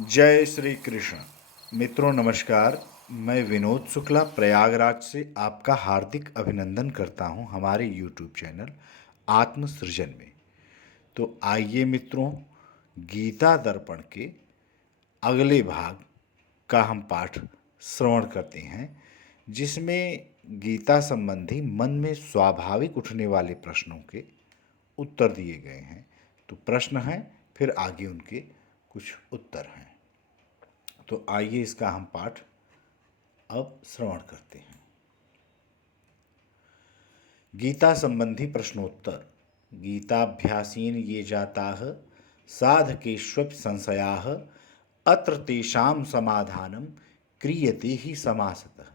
जय श्री कृष्ण। मित्रों नमस्कार। मैं विनोद शुक्ला प्रयागराज से आपका हार्दिक अभिनंदन करता हूं हमारे YouTube चैनल आत्म सृजन में। तो आइए मित्रों, गीता दर्पण के अगले भाग का हम पाठ श्रवण करते हैं, जिसमें गीता संबंधी मन में स्वाभाविक उठने वाले प्रश्नों के उत्तर दिए गए हैं। तो प्रश्न हैं, फिर आगे उनके कुछ उत्तर हैं। तो आइए इसका हम पाठ अब श्रवण करते हैं। गीता संबंधी प्रश्नोत्तर। गीताभ्यासेन ये जाताः साधकेष्वपि संशयाः अत्र तेषां समाधानं क्रियते ही समासतः।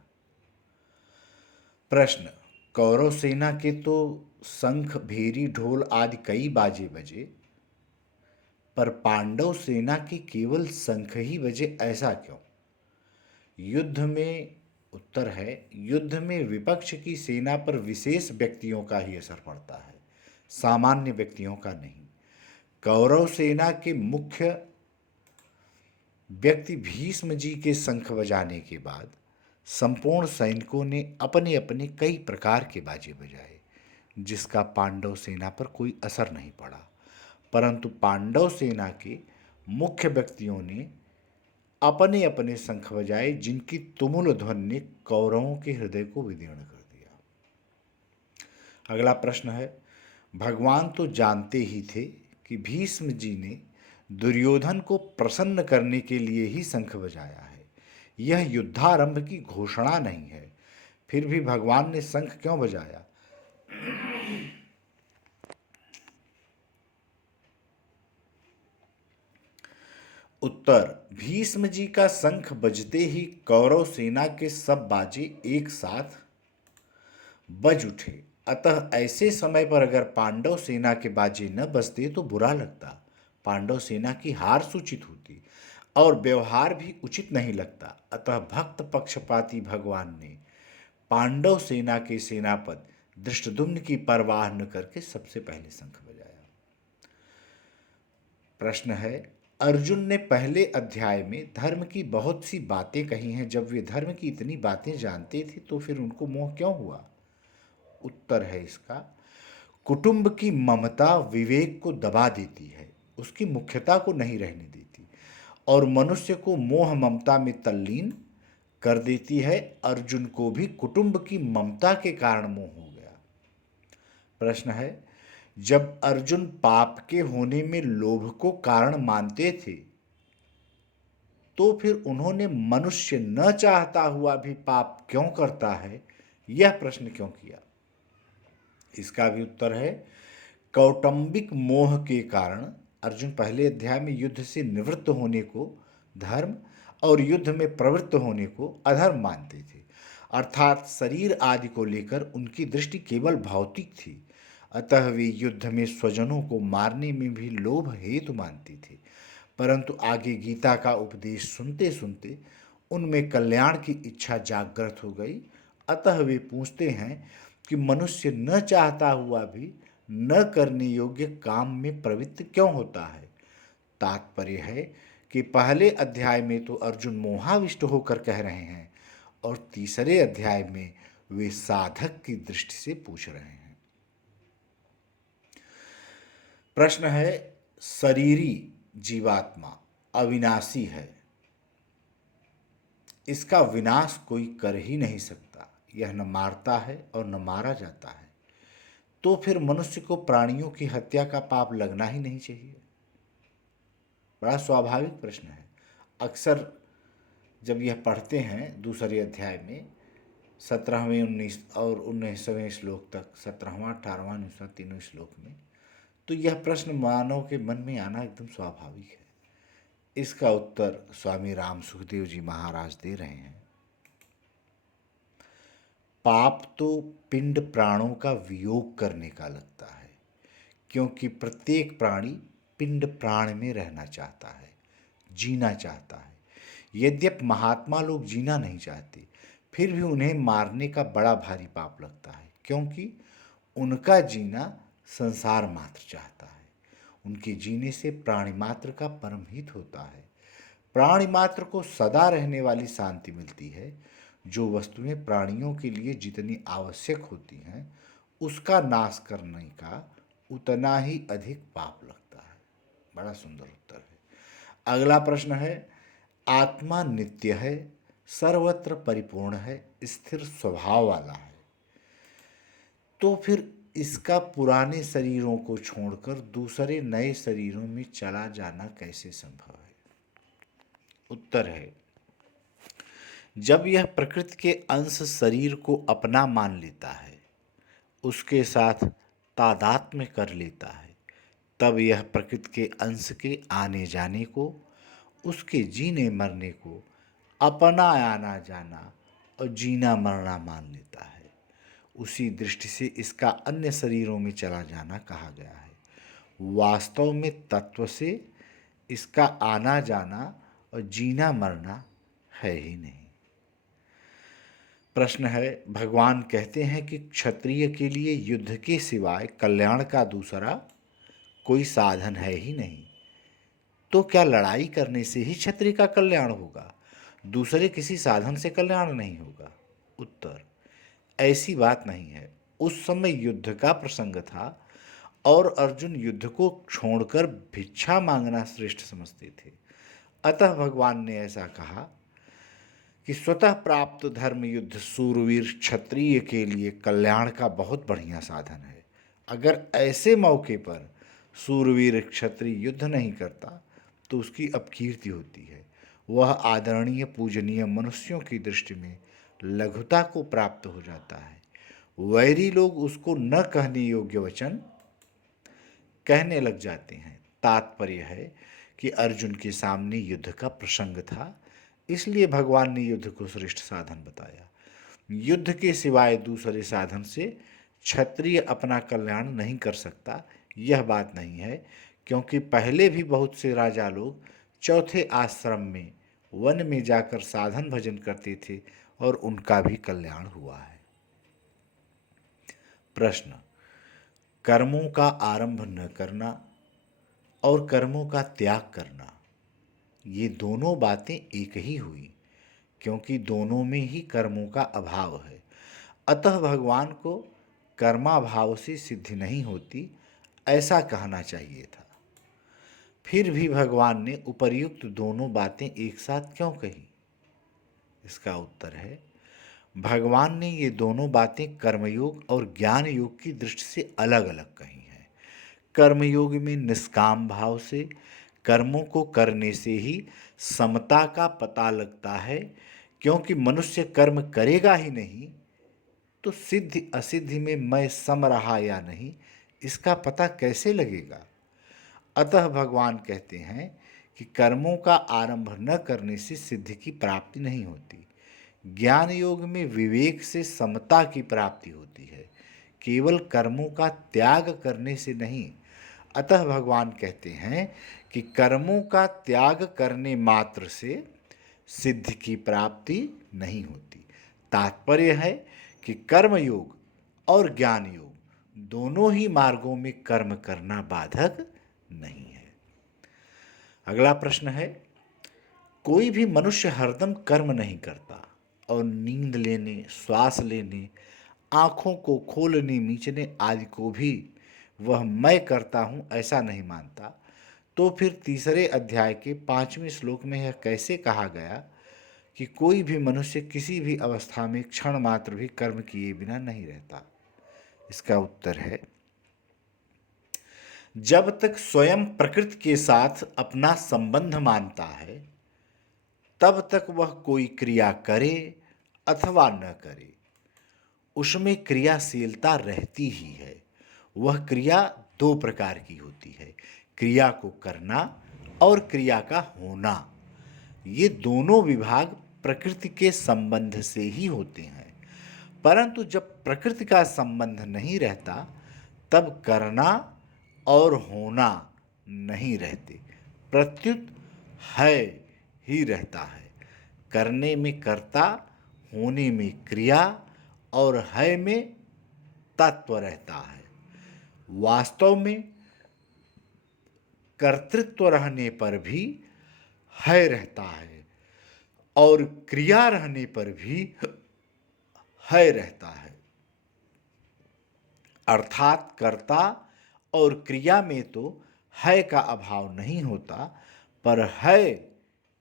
प्रश्न। कौरव सेना के तो शंख भेरी ढोल आदि कई बाजे बजे, पर पांडव सेना के केवल शंख ही बजे, ऐसा क्यों? युद्ध में उत्तर है, युद्ध में विपक्ष की सेना पर विशेष व्यक्तियों का ही असर पड़ता है, सामान्य व्यक्तियों का नहीं। कौरव सेना के मुख्य व्यक्ति भीष्म जी के शंख बजाने के बाद संपूर्ण सैनिकों ने अपने अपने कई प्रकार के बाजे बजाए, जिसका पांडव सेना पर कोई असर नहीं पड़ा। परंतु पांडव सेना के मुख्य व्यक्तियों ने अपने अपने शंख बजाए, जिनकी तुमुल ध्वनि ने कौरवों के हृदय को विदीर्ण कर दिया। अगला प्रश्न है, भगवान तो जानते ही थे कि भीष्म जी ने दुर्योधन को प्रसन्न करने के लिए ही शंख बजाया है। यह युद्धारंभ की घोषणा नहीं है, फिर भी भगवान ने शंख क्यों बजाया? उत्तर। भीष्म जी का शंख बजते ही कौरव सेना के सब बाजे एक साथ बज उठे। अतः ऐसे समय पर अगर पांडव सेना के बाजे न बजते तो बुरा लगता, पांडव सेना की हार सूचित होती और व्यवहार भी उचित नहीं लगता। अतः भक्त पक्षपाती भगवान ने पांडव सेना के सेनापति धृष्टद्युम्न की परवाह न करके सबसे पहले शंख बजाया। प्रश्न है, अर्जुन ने पहले अध्याय में धर्म की बहुत सी बातें कही हैं। जब वे धर्म की इतनी बातें जानते थे तो फिर उनको मोह क्यों हुआ? उत्तर है इसका, कुटुंब की ममता विवेक को दबा देती है, उसकी मुख्यता को नहीं रहने देती और मनुष्य को मोह ममता में तल्लीन कर देती है। अर्जुन को भी कुटुंब की ममता के कारण मोह हो गया। प्रश्न है, जब अर्जुन पाप के होने में लोभ को कारण मानते थे तो फिर उन्होंने मनुष्य न चाहता हुआ भी पाप क्यों करता है, यह प्रश्न क्यों किया? इसका भी उत्तर है, कौटुंबिक मोह के कारण अर्जुन पहले अध्याय में युद्ध से निवृत्त होने को धर्म और युद्ध में प्रवृत्त होने को अधर्म मानते थे। अर्थात शरीर आदि को लेकर उनकी दृष्टि केवल भौतिक थी। अतः वे युद्ध में स्वजनों को मारने में भी लोभ हेतु मानते थे। परंतु आगे गीता का उपदेश सुनते सुनते उनमें कल्याण की इच्छा जागृत हो गई। अतः वे पूछते हैं कि मनुष्य न चाहता हुआ भी न करने योग्य काम में प्रवृत्त क्यों होता है। तात्पर्य है कि पहले अध्याय में तो अर्जुन मोहाविष्ट होकर कह रहे हैं और तीसरे अध्याय में वे साधक की दृष्टि से पूछ रहे हैं। प्रश्न है, शरीरी जीवात्मा अविनाशी है, इसका विनाश कोई कर ही नहीं सकता। यह न मारता है और न मारा जाता है, तो फिर मनुष्य को प्राणियों की हत्या का पाप लगना ही नहीं चाहिए। बड़ा स्वाभाविक प्रश्न है। अक्सर जब यह पढ़ते हैं दूसरे अध्याय में 17वें 19 और 19वें श्लोक तक, 17वां 18वां 19वां तीनों श्लोक में, तो यह प्रश्न मानव के मन में आना एकदम स्वाभाविक है। इसका उत्तर स्वामी राम सुखदेव जी महाराज दे रहे हैं। पाप तो पिंड प्राणों का वियोग करने का लगता है, क्योंकि प्रत्येक प्राणी पिंड प्राण में रहना चाहता है, जीना चाहता है। यद्यपि महात्मा लोग जीना नहीं चाहते, फिर भी उन्हें मारने का बड़ा भारी पाप लगता है, क्योंकि उनका जीना संसार मात्र चाहता है। उनके जीने से प्राणी मात्र का परम हित होता है। प्राणी मात्र को सदा रहने वाली शांति मिलती है। जो वस्तुएं प्राणियों के लिए जितनी आवश्यक होती हैं, उसका नाश करने का उतना ही अधिक पाप लगता है। बड़ा सुंदर उत्तर है। अगला प्रश्न है, आत्मा नित्य है, सर्वत्र परिपूर्ण है, स्थिर स्वभाव वाला है, तो फिर इसका पुराने शरीरों को छोड़कर दूसरे नए शरीरों में चला जाना कैसे संभव है? उत्तर है, जब यह प्रकृति के अंश शरीर को अपना मान लेता है, उसके साथ तादात्म्य कर लेता है, तब यह प्रकृति के अंश के आने जाने को, उसके जीने मरने को अपना आना जाना और जीना मरना मान लेता है। उसी दृष्टि से इसका अन्य शरीरों में चला जाना कहा गया है। वास्तव में तत्व से इसका आना जाना और जीना मरना है ही नहीं। प्रश्न है, भगवान कहते हैं कि क्षत्रिय के लिए युद्ध के सिवाय कल्याण का दूसरा कोई साधन है ही नहीं, तो क्या लड़ाई करने से ही क्षत्रिय का कल्याण होगा? दूसरे किसी साधन से कल्याण नहीं होगा? उत्तर, ऐसी बात नहीं है। उस समय युद्ध का प्रसंग था और अर्जुन युद्ध को छोड़कर भिक्षा मांगना श्रेष्ठ समझते थे। अतः भगवान ने ऐसा कहा कि स्वतः प्राप्त धर्म युद्ध सूरवीर क्षत्रिय के लिए कल्याण का बहुत बढ़िया साधन है। अगर ऐसे मौके पर सूरवीर क्षत्रिय युद्ध नहीं करता तो उसकी अपकीर्ति होती है। वह आदरणीय पूजनीय मनुष्यों की दृष्टि में लघुता को प्राप्त हो जाता है। वैरी लोग उसको न कहने योग्य वचन कहने लग जाते हैं। तात्पर्य है कि अर्जुन के सामने युद्ध का प्रसंग था, इसलिए भगवान ने युद्ध को श्रेष्ठ साधन बताया। युद्ध के सिवाय दूसरे साधन से क्षत्रिय अपना कल्याण नहीं कर सकता, यह बात नहीं है, क्योंकि पहले भी बहुत से राजा लोग चौथे आश्रम में वन में जाकर साधन भजन करते थे और उनका भी कल्याण हुआ है। प्रश्न, कर्मों का आरंभ न करना और कर्मों का त्याग करना, ये दोनों बातें एक ही हुई, क्योंकि दोनों में ही कर्मों का अभाव है। अतः भगवान को कर्माभाव से सिद्धि नहीं होती, ऐसा कहना चाहिए था। फिर भी भगवान ने उपर्युक्त दोनों बातें एक साथ क्यों कही? इसका उत्तर है, भगवान ने ये दोनों बातें कर्मयोग और ज्ञान योग की दृष्टि से अलग अलग कही हैं। कर्मयोग में निष्काम भाव से कर्मों को करने से ही समता का पता लगता है, क्योंकि मनुष्य कर्म करेगा ही नहीं तो सिद्धि असिद्धि में मैं सम रहा या नहीं, इसका पता कैसे लगेगा? अतः भगवान कहते हैं कि कर्मों का आरंभ न करने से सिद्धि की प्राप्ति नहीं होती। ज्ञान योग में विवेक से समता की प्राप्ति होती है, केवल कर्मों का त्याग करने से नहीं। अतः भगवान कहते हैं कि कर्मों का त्याग करने मात्र से सिद्धि की प्राप्ति नहीं होती। तात्पर्य है कि कर्म योग और ज्ञान योग दोनों ही मार्गों में कर्म करना बाधक नहीं है। अगला प्रश्न है, कोई भी मनुष्य हरदम कर्म नहीं करता और नींद लेने, श्वास लेने, आँखों को खोलने मीचने आदि को भी वह मैं करता हूँ ऐसा नहीं मानता, तो फिर तीसरे अध्याय के 5वें श्लोक में यह कैसे कहा गया कि कोई भी मनुष्य किसी भी अवस्था में क्षण मात्र भी कर्म किए बिना नहीं रहता? इसका उत्तर है, जब तक स्वयं प्रकृति के साथ अपना संबंध मानता है तब तक वह कोई क्रिया करे अथवा न करे, उसमें क्रियाशीलता रहती ही है। वह क्रिया दो प्रकार की होती है, क्रिया को करना और क्रिया का होना। ये दोनों विभाग प्रकृति के संबंध से ही होते हैं, परंतु जब प्रकृति का संबंध नहीं रहता तब करना और होना नहीं रहते, प्रत्युत है ही रहता है। करने में कर्ता, होने में क्रिया और है में तत्व रहता है। वास्तव में कर्तृत्व रहने पर भी है रहता है, और क्रिया रहने पर भी है रहता है। अर्थात कर्ता और क्रिया में तो है का अभाव नहीं होता, पर है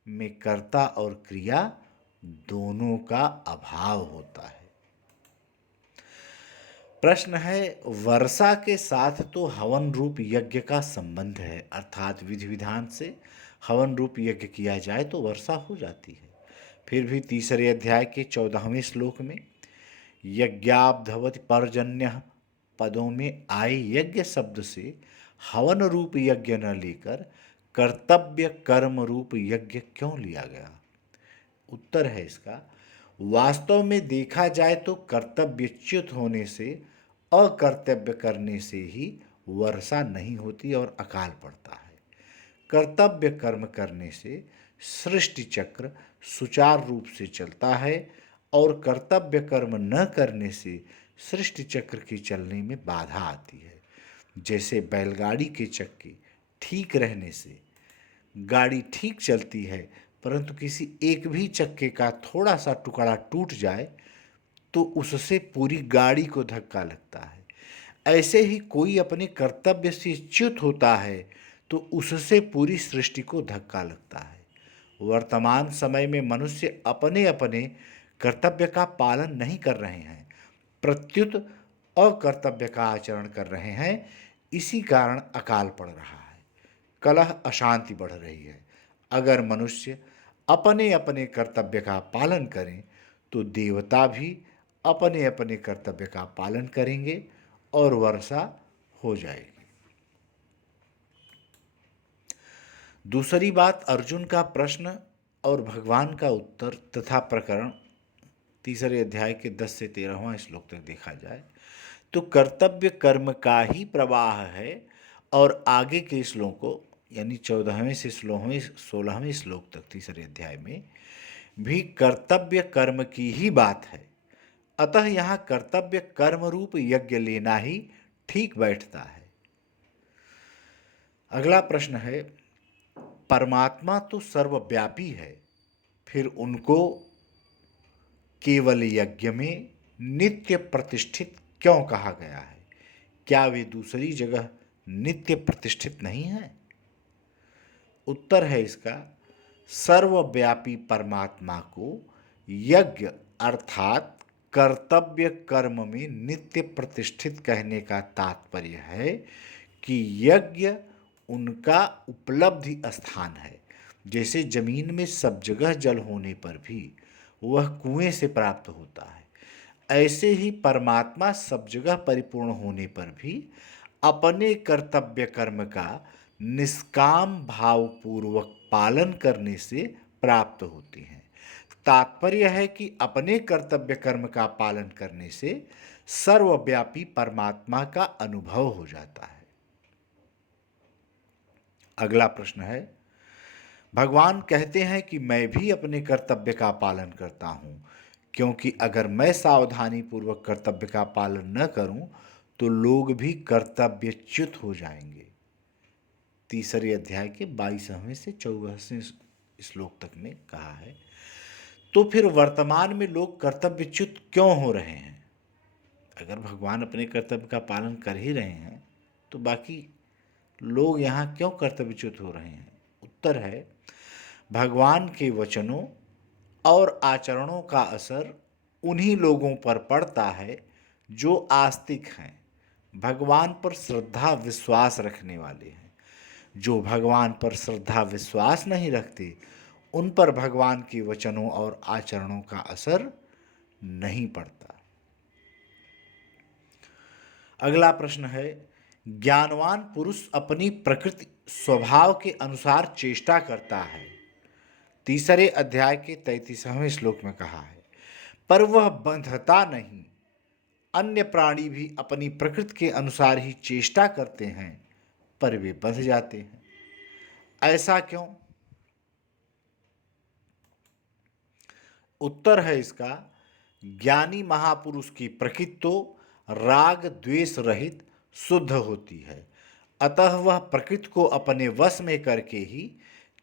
में कर्ता और क्रिया दोनों का अभाव होता है। प्रश्न है, वर्षा के साथ तो हवन रूप यज्ञ का संबंध है, अर्थात विधि विधान से हवन रूप यज्ञ किया जाए तो वर्षा हो जाती है। फिर भी तीसरे अध्याय के 14वें श्लोक में यज्ञाब्धवति पर्जन्य पदों में आए यज्ञ शब्द से हवन रूप यज्ञ न लेकर कर्तव्य कर्म रूप यज्ञ क्यों लिया गया? उत्तर है इसका, वास्तव में देखा जाए तो कर्तव्यच्युत होने से, अकर्तव्य करने से ही वर्षा नहीं होती और अकाल पड़ता है। कर्तव्य कर्म करने से सृष्टि चक्र सुचारू रूप से चलता है, और कर्तव्य कर्म न करने से सृष्टि चक्र के चलने में बाधा आती है। जैसे बैलगाड़ी के चक्के ठीक रहने से गाड़ी ठीक चलती है, परंतु किसी एक भी चक्के का थोड़ा सा टुकड़ा टूट जाए तो उससे पूरी गाड़ी को धक्का लगता है। ऐसे ही कोई अपने कर्तव्य से च्युत होता है तो उससे पूरी सृष्टि को धक्का लगता है। वर्तमान समय में मनुष्य अपने अपने कर्तव्य का पालन नहीं कर रहे हैं, प्रत्युत अकर्तव्य का आचरण कर रहे हैं। इसी कारण अकाल पड़ रहा है, कलह अशांति बढ़ रही है। अगर मनुष्य अपने अपने कर्तव्य का पालन करें तो देवता भी अपने अपने कर्तव्य का पालन करेंगे और वर्षा हो जाएगी। दूसरी बात, अर्जुन का प्रश्न और भगवान का उत्तर तथा प्रकरण तीसरे अध्याय के 10 से 13वां श्लोक तक देखा जाए तो कर्तव्य कर्म का ही प्रवाह है, और आगे के श्लोकों यानी 14वें से 16वें श्लोक तक तीसरे अध्याय में भी कर्तव्य कर्म की ही बात है। अतः यहाँ कर्तव्य कर्म रूप यज्ञ लेना ही ठीक बैठता है। अगला प्रश्न है, परमात्मा तो सर्वव्यापी है, फिर उनको केवल यज्ञ में नित्य प्रतिष्ठित क्यों कहा गया है? क्या वे दूसरी जगह नित्य प्रतिष्ठित नहीं है? उत्तर है इसका, सर्वव्यापी परमात्मा को यज्ञ अर्थात कर्तव्य कर्म में नित्य प्रतिष्ठित कहने का तात्पर्य है कि यज्ञ उनका उपलब्धि स्थान है। जैसे जमीन में सब जगह जल होने पर भी वह कुएं से प्राप्त होता है, ऐसे ही परमात्मा सब जगह परिपूर्ण होने पर भी अपने कर्तव्य कर्म का निष्काम भावपूर्वक पालन करने से प्राप्त होती हैं। तात्पर्य है कि अपने कर्तव्य कर्म का पालन करने से सर्वव्यापी परमात्मा का अनुभव हो जाता है। अगला प्रश्न है, भगवान कहते हैं कि मैं भी अपने कर्तव्य का पालन करता हूँ, क्योंकि अगर मैं सावधानी पूर्वक कर्तव्य का पालन न करूं तो लोग भी कर्तव्यच्युत हो जाएंगे। तीसरे अध्याय के 22वें से 24वें श्लोक तक में कहा है। तो फिर वर्तमान में लोग कर्तव्यच्युत क्यों हो रहे हैं? अगर भगवान अपने कर्तव्य का पालन कर ही रहे हैं तो बाकी लोग यहाँ क्यों कर्तव्यच्युत हो रहे हैं? उत्तर है, भगवान के वचनों और आचरणों का असर उन्हीं लोगों पर पड़ता है जो आस्तिक हैं, भगवान पर श्रद्धा विश्वास रखने वाले हैं। जो भगवान पर श्रद्धा विश्वास नहीं रखते उन पर भगवान के वचनों और आचरणों का असर नहीं पड़ता। अगला प्रश्न है, ज्ञानवान पुरुष अपनी प्रकृति स्वभाव के अनुसार चेष्टा करता है। तीसरे अध्याय के 33वें श्लोक में कहा है, पर वह बंधता नहीं। अन्य प्राणी भी अपनी प्रकृति के अनुसार ही चेष्टा करते हैं, पर वे बंध जाते हैं। ऐसा क्यों? उत्तर है इसका, ज्ञानी महापुरुष की प्रकृति तो राग द्वेष रहित शुद्ध होती है, अतः वह प्रकृति को अपने वश में करके ही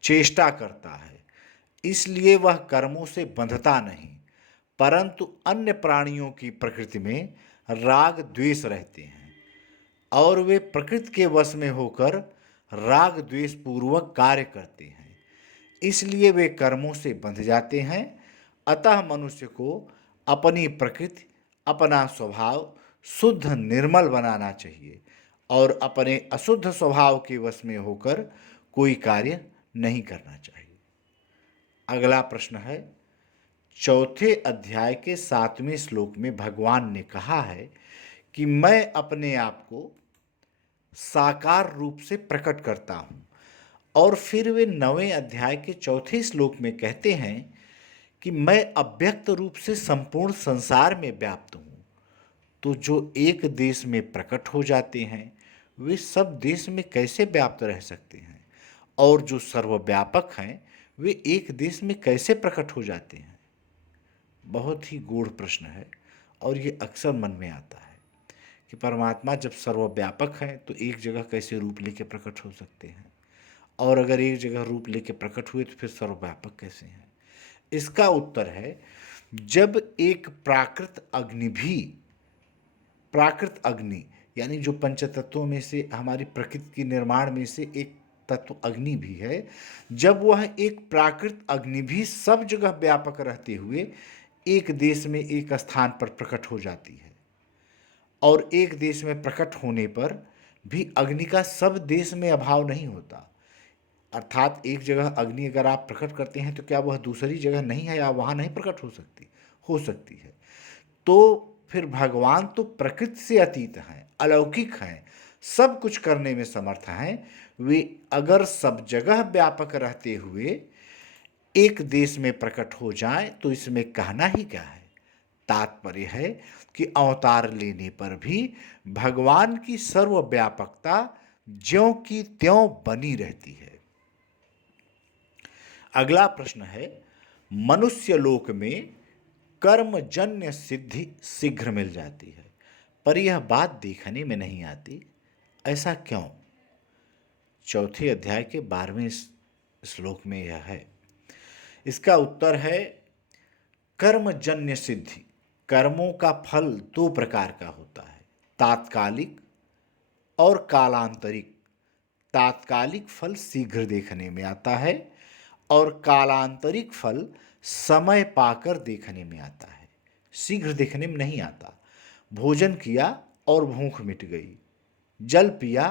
चेष्टा करता है, इसलिए वह कर्मों से बंधता नहीं, परंतु अन्य प्राणियों की प्रकृति में राग द्वेष रहते हैं और वे प्रकृति के वश में होकर राग द्वेष पूर्वक कार्य करते हैं, इसलिए वे कर्मों से बंध जाते हैं। अतः मनुष्य को अपनी प्रकृति, अपना स्वभाव शुद्ध निर्मल बनाना चाहिए और अपने अशुद्ध स्वभाव के वश में होकर कोई कार्य नहीं करना चाहिए। अगला प्रश्न है, चौथे अध्याय के 7वें श्लोक में भगवान ने कहा है कि मैं अपने आप को साकार रूप से प्रकट करता हूँ, और फिर वे 9वें अध्याय के 4थे श्लोक में कहते हैं कि मैं अव्यक्त रूप से संपूर्ण संसार में व्याप्त हूँ। तो जो एक देश में प्रकट हो जाते हैं वे सब देश में कैसे व्याप्त रह सकते हैं, और जो सर्वव्यापक हैं वे एक देश में कैसे प्रकट हो जाते हैं? बहुत ही गूढ़ प्रश्न है और ये अक्सर मन में आता है कि परमात्मा जब सर्वव्यापक हैं तो एक जगह कैसे रूप लेके प्रकट हो सकते हैं, और अगर एक जगह रूप लेके प्रकट हुए तो फिर सर्वव्यापक कैसे हैं? इसका उत्तर है, जब एक प्राकृत अग्नि यानी जो पंचतत्वों में से हमारी प्रकृति की निर्माण में से एक तत्व अग्नि भी है, जब वह एक प्राकृत अग्नि भी सब जगह व्यापक रहते हुए एक देश में एक स्थान पर प्रकट हो जाती है, और एक देश में प्रकट होने पर भी अग्नि का सब देश में अभाव नहीं होता। अर्थात एक जगह अग्नि अगर आप प्रकट करते हैं तो क्या वह दूसरी जगह नहीं है या वहाँ नहीं प्रकट हो सकती है। तो फिर भगवान तो प्रकृति से अतीत हैं, अलौकिक हैं, सब कुछ करने में समर्थ हैं। वे अगर सब जगह व्यापक रहते हुए एक देश में प्रकट हो जाएं तो इसमें कहना ही क्या है? तात्पर्य है कि अवतार लेने पर भी भगवान की सर्वव्यापकता ज्यों की त्यों बनी रहती है। अगला प्रश्न है, मनुष्य लोक में कर्मजन्य सिद्धि शीघ्र मिल जाती है, पर यह बात देखने में नहीं आती, ऐसा क्यों? चौथे अध्याय के 12वें श्लोक में यह है। इसका उत्तर है, कर्मजन्य सिद्धि, कर्मों का फल दो प्रकार का होता है, तात्कालिक और कालांतरिक। तात्कालिक फल शीघ्र देखने में आता है और कालांतरिक फल समय पाकर देखने में आता है। शीघ्र देखने में नहीं आता। भोजन किया और भूख मिट गई, जल पिया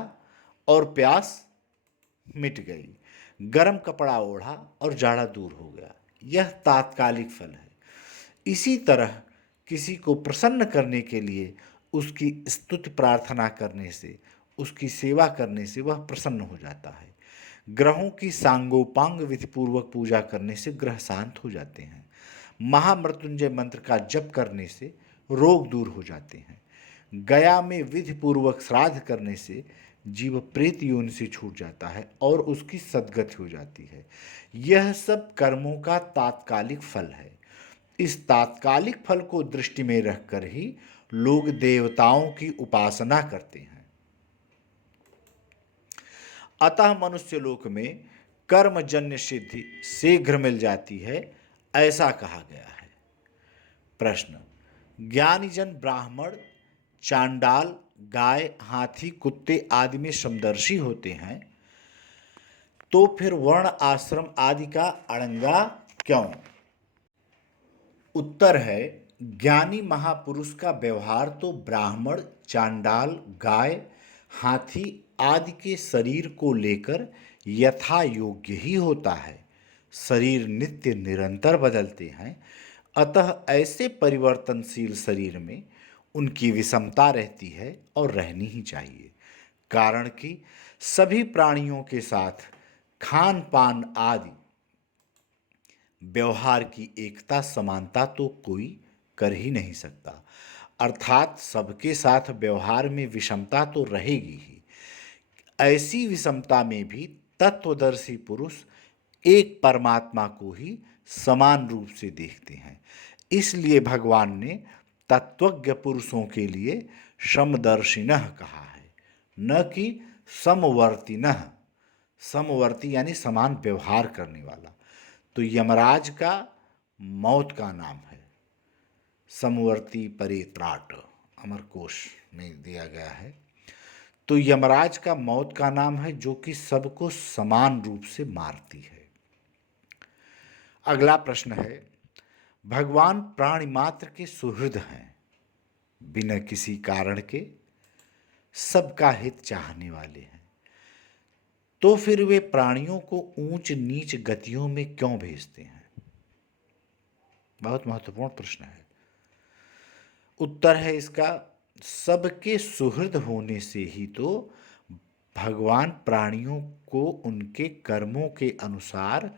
और प्यास मिट गई, गर्म कपड़ा ओढ़ा और जाड़ा दूर हो गया, यह तात्कालिक फल है। इसी तरह किसी को प्रसन्न करने के लिए उसकी स्तुति प्रार्थना करने से, उसकी सेवा करने से वह प्रसन्न हो जाता है। ग्रहों की सांगोपांग विधिपूर्वक पूजा करने से ग्रह शांत हो जाते हैं। महामृत्युंजय मंत्र का जप करने से रोग दूर हो जाते हैं। गया में विधिपूर्वक श्राद्ध करने से जीव प्रेत योनि से छूट जाता है और उसकी सद्गति हो जाती है। यह सब कर्मों का तात्कालिक फल है। इस तात्कालिक फल को दृष्टि में रखकर ही लोग देवताओं की उपासना करते हैं। अतः मनुष्य लोक में कर्मजन्य सिद्धि शीघ्र मिल जाती है, ऐसा कहा गया है। प्रश्न, ज्ञानीजन ब्राह्मण, चांडाल, गाय, हाथी, कुत्ते आदि में समदर्शी होते हैं, तो फिर वर्ण आश्रम आदि का अड़ंगा क्यों? उत्तर है, ज्ञानी महापुरुष का व्यवहार तो ब्राह्मण, चांडाल, गाय, हाथी आदि के शरीर को लेकर यथा योग्य ही होता है। शरीर नित्य निरंतर बदलते हैं, अतः ऐसे परिवर्तनशील शरीर में उनकी विषमता रहती है और रहनी ही चाहिए। कारण कि सभी प्राणियों के साथ खान पान आदि व्यवहार की एकता समानता तो कोई कर ही नहीं सकता, अर्थात सबके साथ व्यवहार में विषमता तो रहेगी ही। ऐसी विषमता में भी तत्वदर्शी पुरुष एक परमात्मा को ही समान रूप से देखते हैं। इसलिए भगवान ने तत्वज्ञ पुरुषों के लिए समदर्शिनः कहा है, न कि समवर्तिनः। समवर्ती यानी समान व्यवहार करने वाला। तो यमराज का मौत का नाम है समवर्ती परित्राट, अमरकोश में दिया गया है। तो यमराज का मौत का नाम है जो कि सबको समान रूप से मारती है। अगला प्रश्न है, भगवान प्राणी मात्र के सुहृद हैं, बिना किसी कारण के सबका हित चाहने वाले हैं, तो फिर वे प्राणियों को ऊंच नीच गतियों में क्यों भेजते हैं? बहुत महत्वपूर्ण प्रश्न है। उत्तर है इसका, सबके सुहृद होने से ही तो भगवान प्राणियों को उनके कर्मों के अनुसार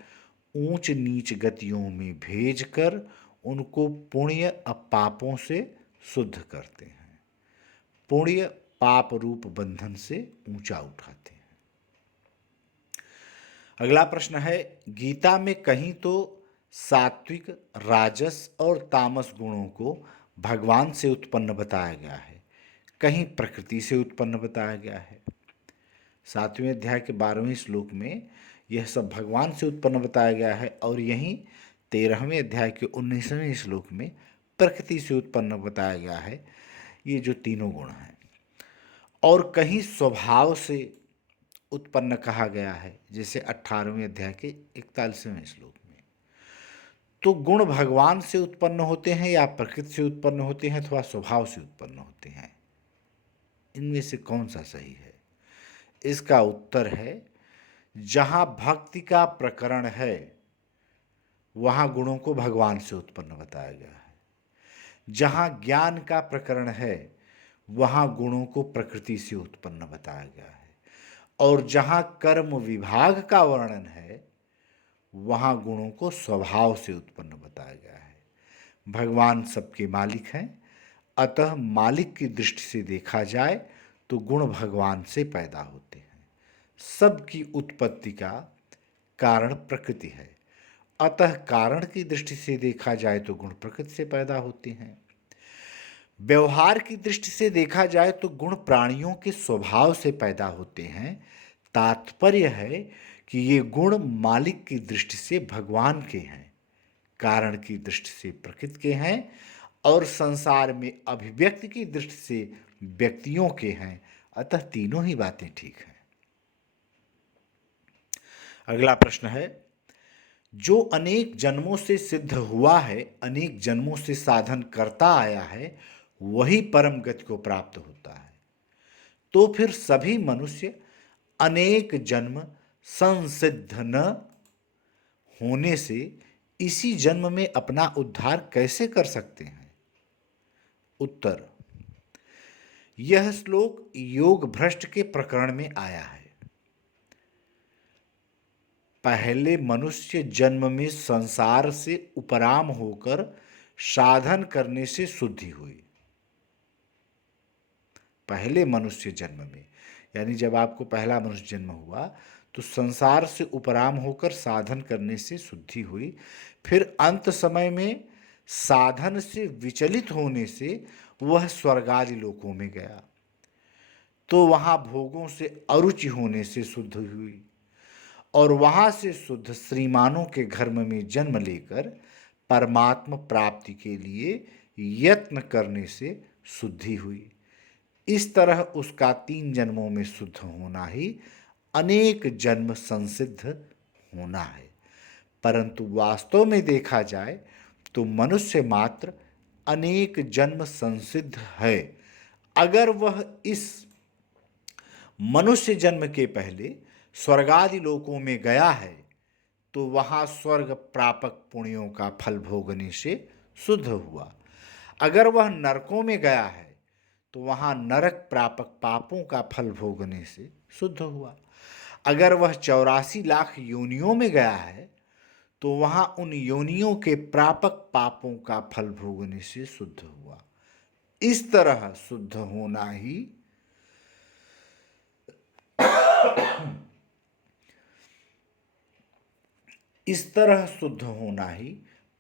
ऊंच नीच गतियों में भेजकर उनको पुण्य पापों से शुद्ध करते हैं, पुण्य पाप रूप बंधन से ऊंचा उठाते हैं। अगला प्रश्न है, गीता में कहीं तो सात्विक, राजस और तामस गुणों को भगवान से उत्पन्न बताया गया है, कहीं प्रकृति से उत्पन्न बताया गया है। 7वें अध्याय के 12वें श्लोक में यह सब भगवान से उत्पन्न बताया गया है, और यहीं 13वें अध्याय के 19वें श्लोक में प्रकृति से उत्पन्न बताया गया है, ये जो तीनों गुण हैं। और कहीं स्वभाव से उत्पन्न कहा गया है, जैसे 18वें अध्याय के 41वें श्लोक में। तो गुण भगवान से उत्पन्न होते हैं या प्रकृति से उत्पन्न होते हैं अथवा स्वभाव से उत्पन्न होते हैं? इनमें से कौन सा सही है? इसका उत्तर है, जहाँ भक्ति का प्रकरण है वहाँ गुणों को भगवान से उत्पन्न बताया गया है, जहाँ ज्ञान का प्रकरण है वहाँ गुणों को प्रकृति से उत्पन्न बताया गया है, और जहाँ कर्म विभाग का वर्णन है वहाँ गुणों को स्वभाव से उत्पन्न बताया गया है। भगवान सबके मालिक हैं, अतः मालिक की दृष्टि से देखा जाए तो गुण भगवान से पैदा होते हैं। सबकी उत्पत्ति का कारण प्रकृति है, अतः कारण की दृष्टि से देखा जाए तो गुण प्रकृति से पैदा होते हैं। व्यवहार की दृष्टि से देखा जाए तो गुण प्राणियों के स्वभाव से पैदा होते हैं। तात्पर्य है कि ये गुण मालिक की दृष्टि से भगवान के हैं, कारण की दृष्टि से प्रकृति के हैं, और संसार में अभिव्यक्ति की दृष्टि से व्यक्तियों के हैं। अतः तीनों ही बातें ठीक हैं। अगला प्रश्न है, जो अनेक जन्मों से सिद्ध हुआ है, अनेक जन्मों से साधन करता आया है, वही परम गति को प्राप्त होता है, तो फिर सभी मनुष्य अनेक जन्म संसिद्ध न होने से इसी जन्म में अपना उद्धार कैसे कर सकते हैं? उत्तर, यह श्लोक योग भ्रष्ट के प्रकरण में आया है। पहले मनुष्य जन्म में संसार से उपराम होकर साधन करने से शुद्धि हुई। पहले मनुष्य जन्म में, यानी जब आपको पहला मनुष्य जन्म हुआ तो संसार से उपराम होकर साधन करने से शुद्धि हुई। फिर अंत समय में साधन से विचलित होने से वह स्वर्गादि लोकों में गया, तो वहाँ भोगों से अरुचि होने से शुद्ध हुई, और वहाँ से शुद्ध श्रीमानों के घर में जन्म लेकर परमात्मा प्राप्ति के लिए यत्न करने से शुद्धि हुई। इस तरह उसका 3 जन्मों में शुद्ध होना ही अनेक जन्म संसिद्ध होना है। परंतु वास्तव में देखा जाए तो मनुष्य मात्र अनेक जन्म संसिद्ध है। अगर वह इस मनुष्य जन्म के पहले स्वर्गादि लोकों में गया है तो वहाँ स्वर्ग प्रापक पुण्यों का फल भोगने से शुद्ध हुआ। अगर वह नरकों में गया है तो वहाँ नरक प्रापक पापों का फल भोगने से शुद्ध हुआ। अगर वह 84 लाख योनियों में गया है तो वहाँ उन योनियों के प्रापक पापों का फल भोगने से शुद्ध हुआ। इस तरह शुद्ध होना ही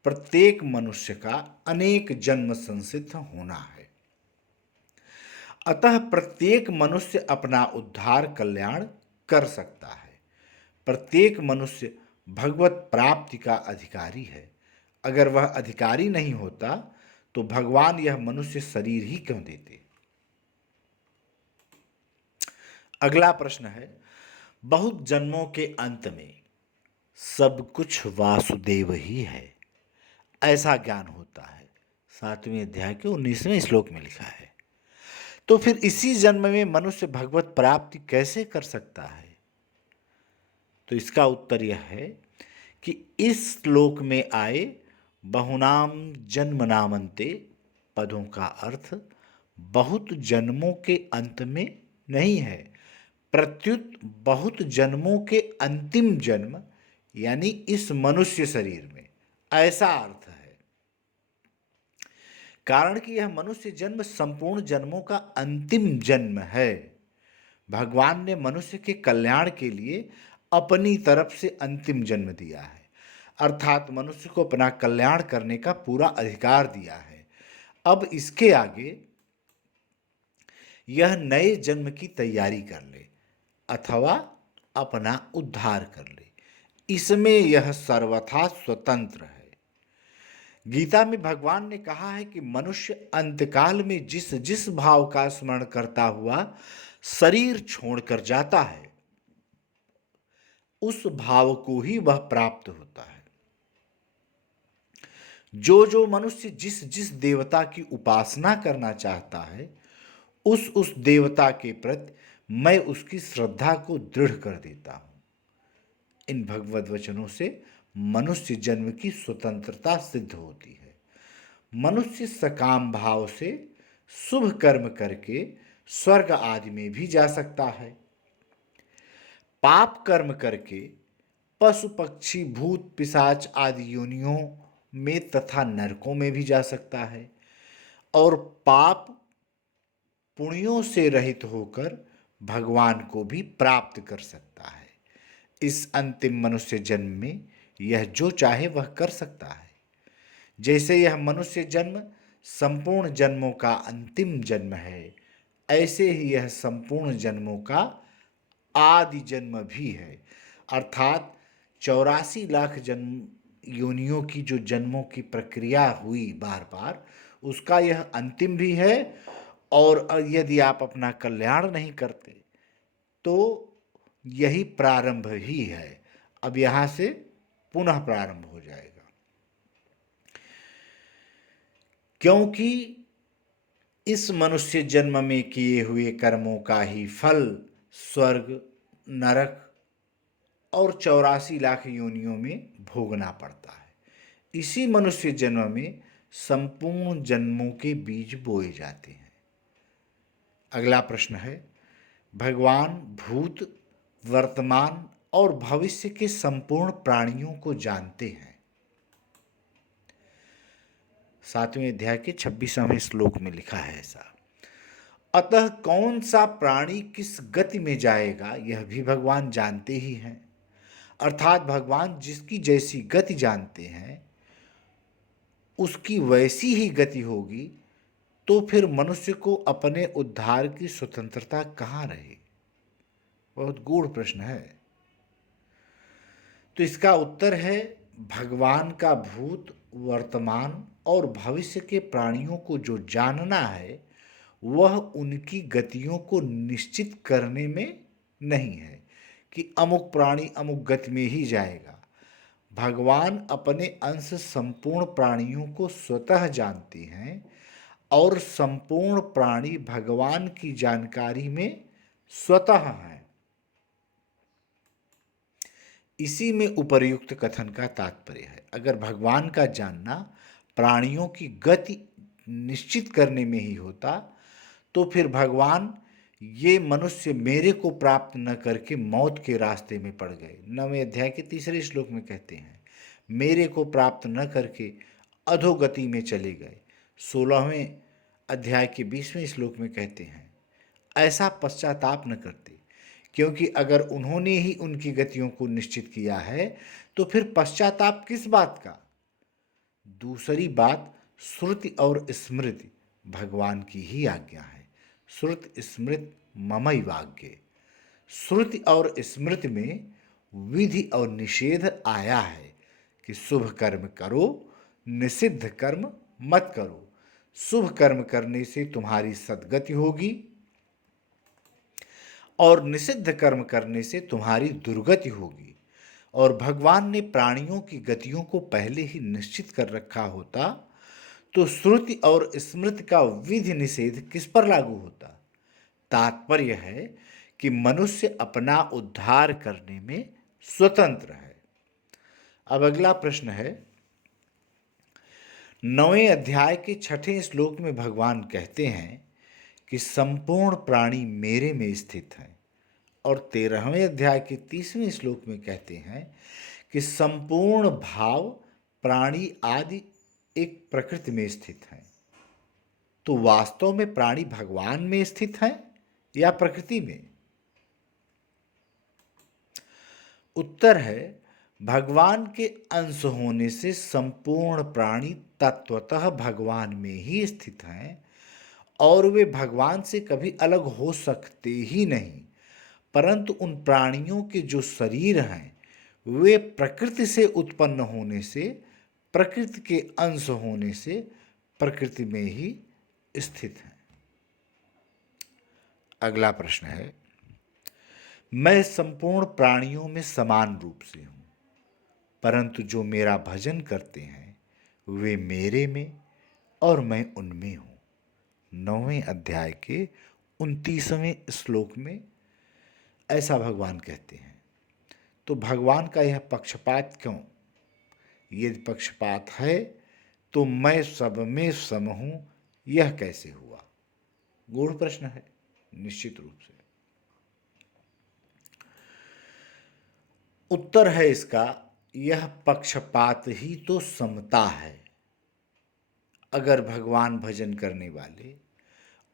प्रत्येक मनुष्य का अनेक जन्म संसिद्ध होना है। अतः प्रत्येक मनुष्य अपना उद्धार कल्याण कर सकता है। प्रत्येक मनुष्य भगवत प्राप्ति का अधिकारी है। अगर वह अधिकारी नहीं होता तो भगवान यह मनुष्य शरीर ही क्यों देते। अगला प्रश्न है, बहुत जन्मों के अंत में सब कुछ वासुदेव ही है, ऐसा ज्ञान होता है। 7वें अध्याय के 19वें श्लोक में लिखा है। तो फिर इसी जन्म में मनुष्य भगवत प्राप्ति कैसे कर सकता है। तो इसका उत्तर यह है कि इस श्लोक में आए बहुनाम जन्म नामंते पदों का अर्थ बहुत जन्मों के अंत में नहीं है, प्रत्युत बहुत जन्मों के अंतिम जन्म यानी इस मनुष्य शरीर में, ऐसा अर्थ है। कारण कि यह मनुष्य जन्म संपूर्ण जन्मों का अंतिम जन्म है। भगवान ने मनुष्य के कल्याण के लिए अपनी तरफ से अंतिम जन्म दिया है, अर्थात मनुष्य को अपना कल्याण करने का पूरा अधिकार दिया है। अब इसके आगे यह नए जन्म की तैयारी कर ले अथवा अपना उद्धार कर ले, इसमें यह सर्वथा स्वतंत्र है। गीता में भगवान ने कहा है कि मनुष्य अंतकाल में जिस जिस भाव का स्मरण करता हुआ शरीर छोड़कर जाता है, उस भाव को ही वह प्राप्त होता है। जो जो मनुष्य जिस जिस देवता की उपासना करना चाहता है, उस देवता के प्रति मैं उसकी श्रद्धा को दृढ़ कर देता हूं। इन भगवत वचनों से मनुष्य जन्म की स्वतंत्रता सिद्ध होती है। मनुष्य सकाम भाव से शुभ कर्म करके स्वर्ग आदि में भी जा सकता है, पाप कर्म करके पशु पक्षी भूत पिशाच आदि योनियों में तथा नरकों में भी जा सकता है, और पाप पुण्यों से रहित होकर भगवान को भी प्राप्त कर सकता है। इस अंतिम मनुष्य जन्म में यह जो चाहे वह कर सकता है। जैसे यह मनुष्य जन्म संपूर्ण जन्मों का अंतिम जन्म है, ऐसे ही यह संपूर्ण जन्मों का आदि जन्म भी है, अर्थात 84 लाख जन्म योनियों की जो जन्मों की प्रक्रिया हुई बार बार, उसका यह अंतिम भी है। और यदि आप अपना कल्याण नहीं करते तो यही प्रारंभ ही है। अब यहां से पुनः प्रारंभ हो जाएगा, क्योंकि इस मनुष्य जन्म में किए हुए कर्मों का ही फल स्वर्ग, नरक और 84 लाख योनियों में भोगना पड़ता है। इसी मनुष्य जन्म में संपूर्ण जन्मों के बीज बोए जाते हैं। अगला प्रश्न है, भगवान भूत, वर्तमान और भविष्य के संपूर्ण प्राणियों को जानते हैं। 7वें अध्याय के 26वें श्लोक में लिखा है ऐसा। अतः कौन सा प्राणी किस गति में जाएगा यह भी भगवान जानते ही हैं। अर्थात भगवान जिसकी जैसी गति जानते हैं उसकी वैसी ही गति होगी, तो फिर मनुष्य को अपने उद्धार की स्वतंत्रता कहाँ रही। बहुत गूढ़ प्रश्न है। तो इसका उत्तर है, भगवान का भूत, वर्तमान और भविष्य के प्राणियों को जो जानना है वह उनकी गतियों को निश्चित करने में नहीं है कि अमुक प्राणी अमुक गति में ही जाएगा। भगवान अपने अंश संपूर्ण प्राणियों को स्वतः जानते हैं और संपूर्ण प्राणी भगवान की जानकारी में स्वतः हैं। इसी में उपर्युक्त कथन का तात्पर्य है। अगर भगवान का जानना प्राणियों की गति निश्चित करने में ही होता तो फिर भगवान ये मनुष्य मेरे को प्राप्त न करके मौत के रास्ते में पड़ गए। 9वें अध्याय के 3 श्लोक में कहते हैं, मेरे को प्राप्त न करके अधोगति में चले गए। 16वें अध्याय के 20वें श्लोक में कहते हैं, ऐसा पश्चाताप न करते, क्योंकि अगर उन्होंने ही उनकी गतियों को निश्चित किया है तो फिर पश्चाताप किस बात का। दूसरी बात, श्रुति और स्मृति भगवान की ही आज्ञा है। श्रुति स्मृति ममैवाज्ञे। श्रुति और स्मृति में विधि और निषेध आया है कि शुभ कर्म करो, निषिद्ध कर्म मत करो। शुभ कर्म करने से तुम्हारी सद्गति होगी और निषिद्ध कर्म करने से तुम्हारी दुर्गति होगी। और भगवान ने प्राणियों की गतियों को पहले ही निश्चित कर रखा होता तो श्रुति और स्मृति का विधि निषेध किस पर लागू होता। तात्पर्य है कि मनुष्य अपना उद्धार करने में स्वतंत्र है। अब अगला प्रश्न है, 9वें अध्याय के 6ठे श्लोक में भगवान कहते हैं कि संपूर्ण प्राणी मेरे में स्थित हैं, और 13वें अध्याय के 30वें श्लोक में कहते हैं कि संपूर्ण भाव प्राणी आदि एक प्रकृति में स्थित हैं। तो वास्तव में प्राणी भगवान में स्थित हैं या प्रकृति में? उत्तर है, भगवान के अंश होने से संपूर्ण प्राणी तत्वतः भगवान में ही स्थित हैं और वे भगवान से कभी अलग हो सकते ही नहीं। परंतु उन प्राणियों के जो शरीर हैं वे प्रकृति से उत्पन्न होने से, प्रकृति के अंश होने से प्रकृति में ही स्थित हैं। अगला प्रश्न है, मैं संपूर्ण प्राणियों में समान रूप से हूं, परंतु जो मेरा भजन करते हैं वे मेरे में और मैं उनमें हूं। 9वें अध्याय के 29वें श्लोक में ऐसा भगवान कहते हैं। तो भगवान का यह पक्षपात क्यों? यदि पक्षपात है तो मैं सब में सम हूं, यह कैसे हुआ? गूढ़ प्रश्न है निश्चित रूप से। उत्तर है इसका, यह पक्षपात ही तो समता है। अगर भगवान भजन करने वाले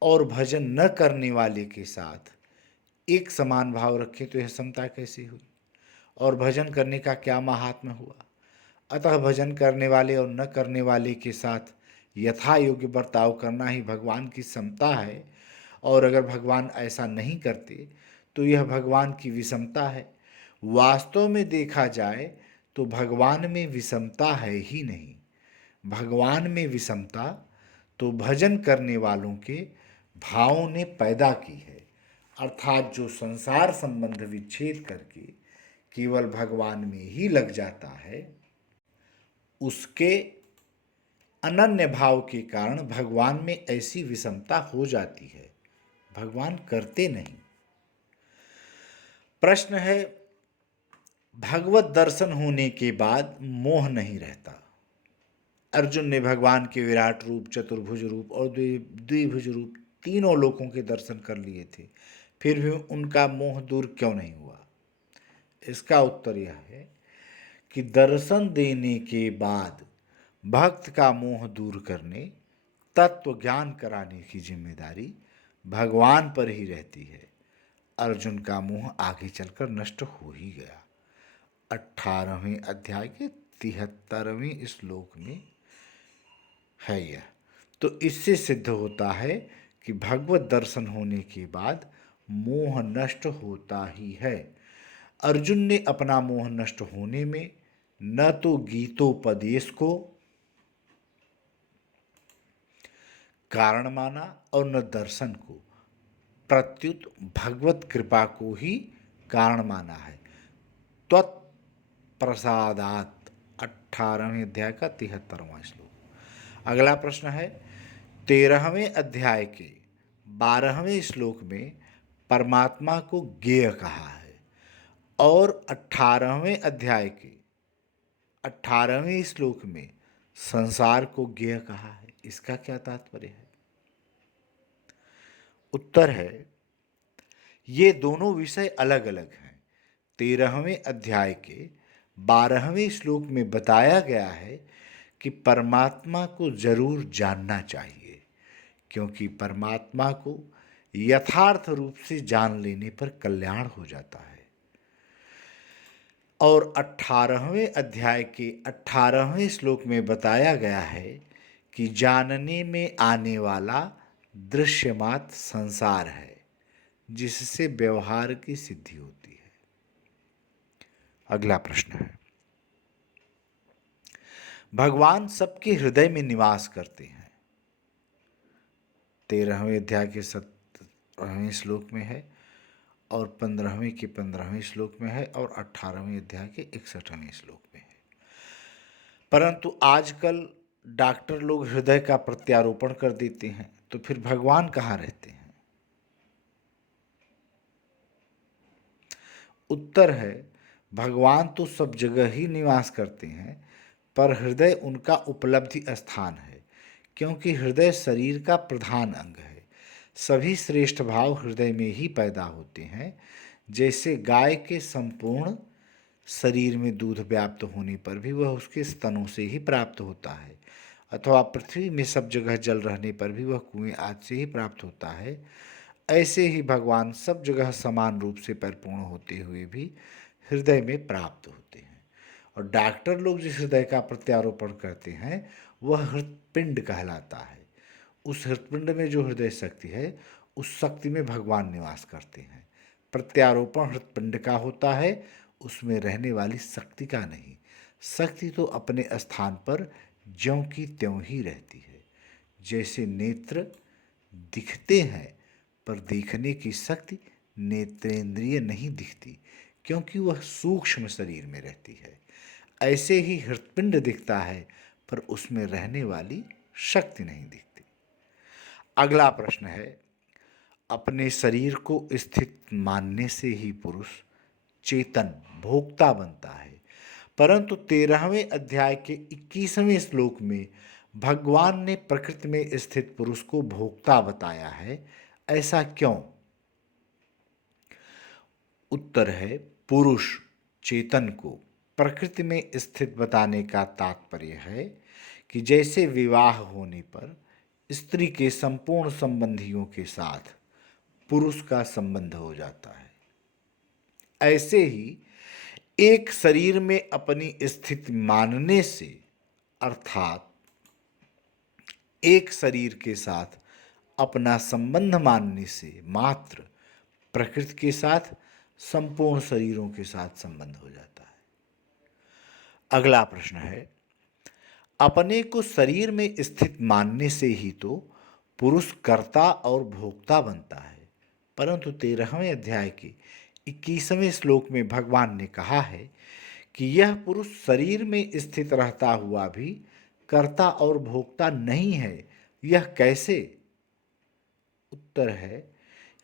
और भजन न करने वाले के साथ एक समान भाव रखे तो यह समता कैसे हुई? और भजन करने का क्या महात्म्य हुआ? अतः भजन करने वाले और न करने वाले के साथ यथा योग्य बर्ताव करना ही भगवान की समता है। और अगर भगवान ऐसा नहीं करते तो यह भगवान की विषमता है। वास्तव में देखा जाए तो भगवान में विषमता है ही नहीं। भगवान में विषमता तो भजन करने वालों के भावों ने पैदा की है, अर्थात जो संसार संबंध विच्छेद करके केवल भगवान में ही लग जाता है, उसके अनन्य भाव के कारण भगवान में ऐसी विषमता हो जाती है। भगवान करते नहीं। प्रश्न है, भगवत दर्शन होने के बाद मोह नहीं रहता। अर्जुन ने भगवान के विराट रूप, चतुर्भुज रूप और द्विभुज रूप तीनों लोकों के दर्शन कर लिए थे, फिर भी उनका मोह दूर क्यों नहीं हुआ? इसका उत्तर यह है कि दर्शन देने के बाद भक्त का मोह दूर करने, तत्व ज्ञान कराने की जिम्मेदारी भगवान पर ही रहती है। अर्जुन का मोह आगे चलकर नष्ट हो ही गया। 18वें अध्याय के 73वें श्लोक में है यह। तो इससे सिद्ध होता है कि भगवत दर्शन होने के बाद मोह नष्ट होता ही है। अर्जुन ने अपना मोह नष्ट होने में न तो गीतोपदेश को कारण माना और न दर्शन को, प्रत्युत भगवत कृपा को ही कारण माना है। त्वत्प्रसादात 18वें अध्याय का 73वां श्लोक। अगला प्रश्न है, 13वें अध्याय के 12वें श्लोक में परमात्मा को ज्ञेय कहा है और 18वें अध्याय के 18वें श्लोक में संसार को ज्ञेय कहा है। इसका क्या तात्पर्य है? उत्तर है, ये दोनों विषय अलग अलग हैं। 13वें अध्याय के 12वें श्लोक में बताया गया है कि परमात्मा को जरूर जानना चाहिए, क्योंकि परमात्मा को यथार्थ रूप से जान लेने पर कल्याण हो जाता है। और 18वें अध्याय के 18वें श्लोक में बताया गया है कि जानने में आने वाला दृश्यमात संसार है, जिससे व्यवहार की सिद्धि होती है। अगला प्रश्न है, भगवान सबके हृदय में निवास करते हैं। 13वें अध्याय के 17वें श्लोक में है और 15वें के 15वें श्लोक में है और 18वें अध्याय के 61वें श्लोक में है। परंतु आजकल डॉक्टर लोग हृदय का प्रत्यारोपण कर देते हैं, तो फिर भगवान कहाँ रहते हैं? उत्तर है, भगवान तो सब जगह ही निवास करते हैं, पर हृदय उनका उपलब्धि स्थान है, क्योंकि हृदय शरीर का प्रधान अंग है। सभी श्रेष्ठ भाव हृदय में ही पैदा होते हैं। जैसे गाय के संपूर्ण शरीर में दूध व्याप्त होने पर भी वह उसके स्तनों से ही प्राप्त होता है, अथवा पृथ्वी में सब जगह जल रहने पर भी वह कुएं आदि से ही प्राप्त होता है, ऐसे ही भगवान सब जगह समान रूप से परिपूर्ण होते हुए भी हृदय में प्राप्त होते हैं। और डॉक्टर लोग जिस हृदय का प्रत्यारोपण करते हैं वह हृत्पिंड कहलाता है। उस हृत्पिंड में जो हृदय शक्ति है, उस शक्ति में भगवान निवास करते हैं। प्रत्यारोपण हृत्पिंड का होता है, उसमें रहने वाली शक्ति का नहीं। शक्ति तो अपने स्थान पर ज्यों की त्यों ही रहती है। जैसे नेत्र दिखते हैं, पर देखने की शक्ति नेत्रेंद्रिय नहीं दिखती, क्योंकि वह सूक्ष्म शरीर में रहती है। ऐसे ही हृत्पिंड दिखता है, पर उसमें रहने वाली शक्ति नहीं दिखती। अगला प्रश्न है, अपने शरीर को स्थित मानने से ही पुरुष चेतन भोक्ता बनता है, परंतु 13वें अध्याय के 21वें श्लोक में भगवान ने प्रकृति में स्थित पुरुष को भोक्ता बताया है। ऐसा क्यों? उत्तर है, पुरुष चेतन को प्रकृति में स्थित बताने का तात्पर्य है कि जैसे विवाह होने पर स्त्री के संपूर्ण संबंधियों के साथ पुरुष का संबंध हो जाता है, ऐसे ही एक शरीर में अपनी स्थिति मानने से, अर्थात एक शरीर के साथ अपना संबंध मानने से मात्र प्रकृति के साथ संपूर्ण शरीरों के साथ संबंध हो जाता है। अगला प्रश्न है, अपने को शरीर में स्थित मानने से ही तो पुरुष कर्ता और भोक्ता बनता है, परंतु 13वें अध्याय के 21वें श्लोक में भगवान ने कहा है कि यह पुरुष शरीर में स्थित रहता हुआ भी कर्ता और भोक्ता नहीं है। यह कैसे? उत्तर है,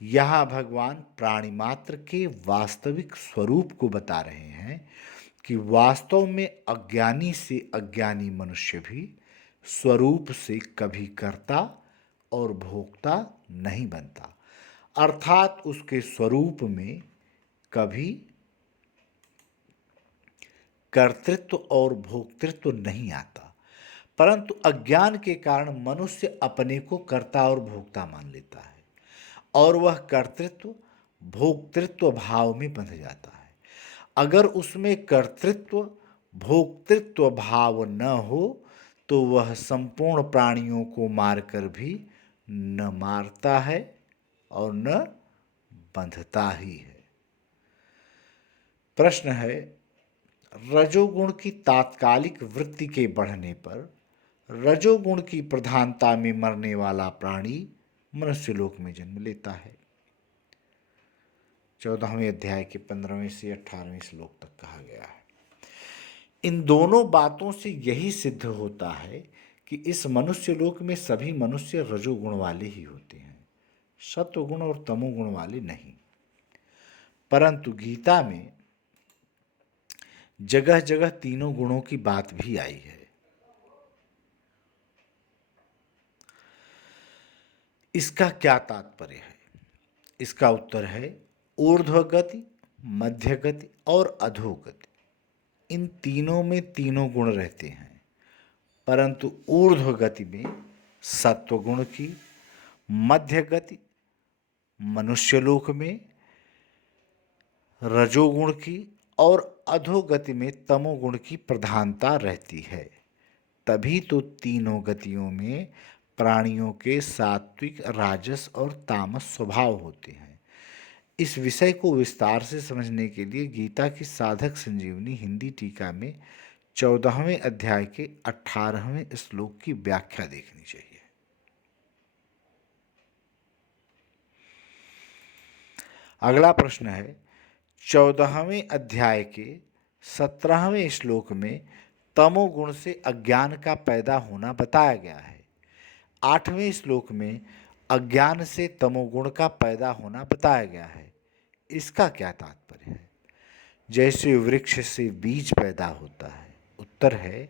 यहाँ भगवान प्राणी मात्र के वास्तविक स्वरूप को बता रहे हैं कि वास्तव में अज्ञानी से अज्ञानी मनुष्य भी स्वरूप से कभी कर्ता और भोक्ता नहीं बनता, अर्थात उसके स्वरूप में कभी कर्तृत्व और भोक्तृत्व नहीं आता, परंतु अज्ञान के कारण मनुष्य अपने को कर्ता और भोक्ता मान लेता है और वह कर्तृत्व भोक्तृत्व भाव में बंध जाता है। अगर उसमें कर्तृत्व भोक्तृत्व भाव न हो तो वह संपूर्ण प्राणियों को मारकर भी न मारता है और न बंधता ही है। प्रश्न है, रजोगुण की तात्कालिक वृत्ति के बढ़ने पर रजोगुण की प्रधानता में मरने वाला प्राणी मनुष्यलोक में जन्म लेता है। 14वें अध्याय के 15वें से 18वें श्लोक तक कहा गया है। इन दोनों बातों से यही सिद्ध होता है कि इस मनुष्यलोक में सभी मनुष्य रजोगुण वाले ही होते हैं, सत्वगुण और तमोगुण वाले नहीं। परंतु गीता में जगह जगह तीनों गुणों की बात भी आई है। इसका क्या तात्पर्य है? इसका उत्तर है, ऊर्ध्वगति, मध्यगति और अधोगति, इन तीनों में तीनों गुण रहते हैं, परंतु ऊर्ध्वगति में सत्वगुण की, मध्यगति मनुष्यलोक में रजोगुण की और अधोगति में तमोगुण की प्रधानता रहती है। तभी तो तीनों गतियों में प्राणियों के सात्विक, राजस और तामस स्वभाव होते हैं। इस विषय को विस्तार से समझने के लिए गीता की साधक संजीवनी हिंदी टीका में 14वें अध्याय के 18वें श्लोक की व्याख्या देखनी चाहिए। अगला प्रश्न है, 14वें अध्याय के 17वें श्लोक में तमोगुण से अज्ञान का पैदा होना बताया गया है। 8वें श्लोक में अज्ञान से तमोगुण का पैदा होना बताया गया है। इसका क्या तात्पर्य है? जैसे वृक्ष से बीज पैदा होता है। उत्तर है,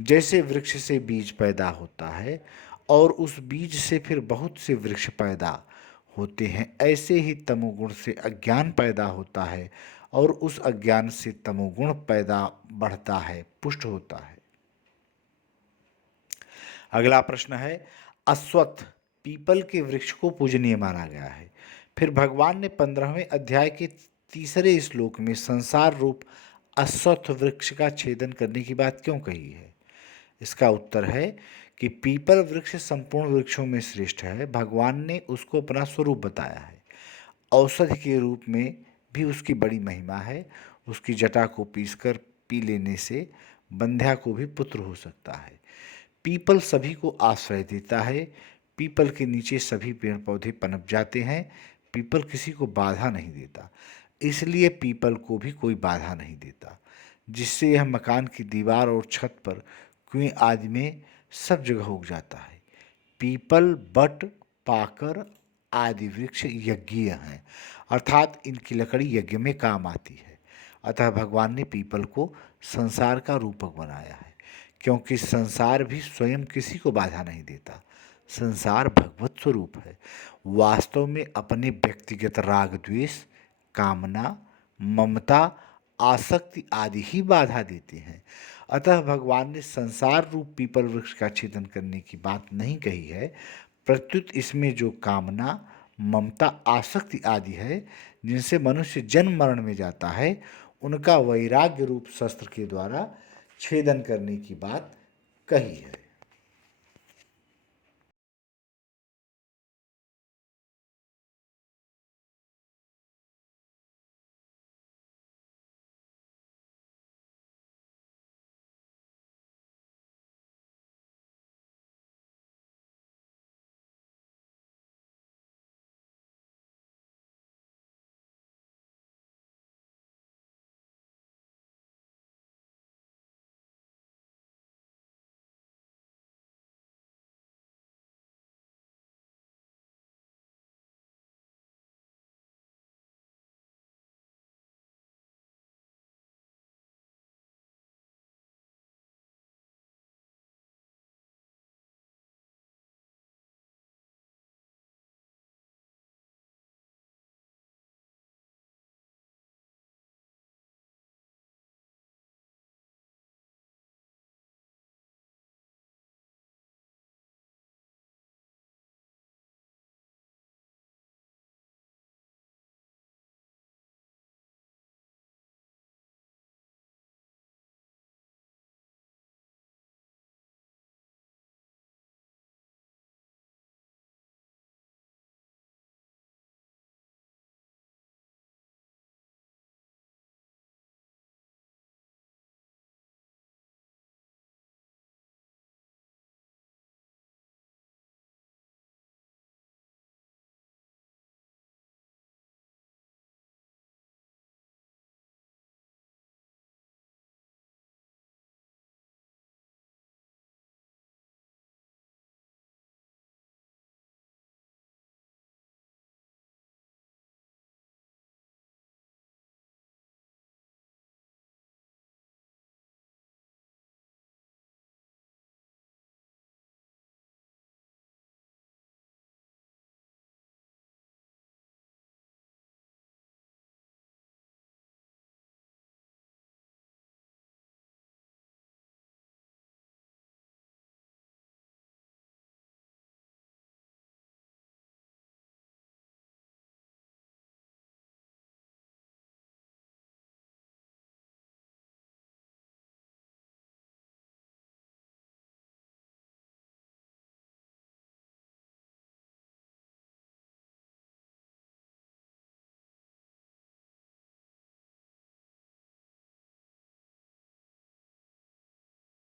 जैसे वृक्ष से बीज पैदा होता है और उस बीज से फिर बहुत से वृक्ष पैदा होते हैं, ऐसे ही तमोगुण से अज्ञान पैदा होता है और उस अज्ञान से तमोगुण पैदा बढ़ता है, पुष्ट होता है। अगला प्रश्न है, अश्वत्थ पीपल के वृक्ष को पूजनीय माना गया है, फिर भगवान ने 15वें अध्याय के 3 श्लोक में संसार रूप अश्वत्थ वृक्ष का छेदन करने की बात क्यों कही है? इसका उत्तर है कि पीपल वृक्ष संपूर्ण वृक्षों में श्रेष्ठ है। भगवान ने उसको अपना स्वरूप बताया है। औषधि के रूप में भी उसकी बड़ी महिमा है। उसकी जटा को पीसकर पी लेने से बंध्या को भी पुत्र हो सकता है। पीपल सभी को आश्रय देता है। पीपल के नीचे सभी पेड़ पौधे पनप जाते हैं। पीपल किसी को बाधा नहीं देता, इसलिए पीपल को भी कोई बाधा नहीं देता, जिससे यह मकान की दीवार और छत पर, कुएं आदि में सब जगह उग जाता है। पीपल, बट, पाकर आदि वृक्ष यज्ञीय हैं, अर्थात इनकी लकड़ी यज्ञ में काम आती है। अतः भगवान ने पीपल को संसार का रूपक बनाया है, क्योंकि संसार भी स्वयं किसी को बाधा नहीं देता। संसार भगवत स्वरूप है। वास्तव में अपने व्यक्तिगत राग द्वेष, कामना, ममता, आसक्ति आदि ही बाधा देते हैं। अतः भगवान ने संसार रूप पीपल वृक्ष का छेदन करने की बात नहीं कही है, प्रत्युत इसमें जो कामना, ममता, आसक्ति आदि है, जिनसे मनुष्य जन्म मरण में जाता है, उनका वैराग्य रूप शस्त्र के द्वारा छेदन करने की बात कही है।